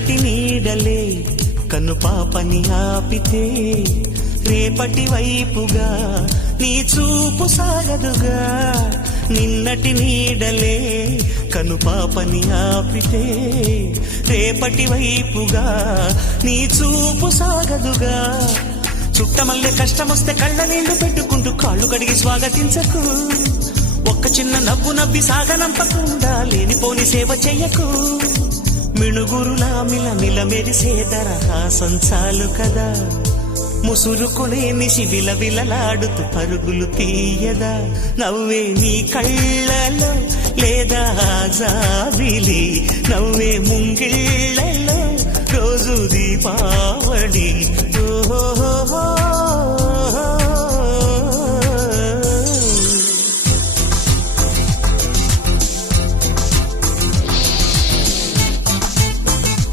నిన్నటి నీడలే కన్ను పాపని ఆపితే రేపటి వైపుగా నీ చూపు సాగదుగా. నిన్నటి నీడలే కను పాపని ఆపితే రేపటి వైపుగా నీ చూపు సాగదుగా. చుట్టమల్లె కష్టమొస్తే కళ్ళ నీళ్లు పెట్టుకుంటూ కాళ్ళు కడిగి స్వాగతించకు. ఒక్క చిన్న నవ్వు నవ్వి సాగనంపకుండా లేనిపోని సేవ చెయ్యకు. మిణుగురులా మిలమిల మెరిసే దరహాసం చాలు కదా. ముసురుకునే నిశి విలవిలలాడుతూ పరుగులు తీయదా. నవ్వే నీ కళ్ళలో లేదా జాబిలి, నవ్వే ముంగిళ్ళలో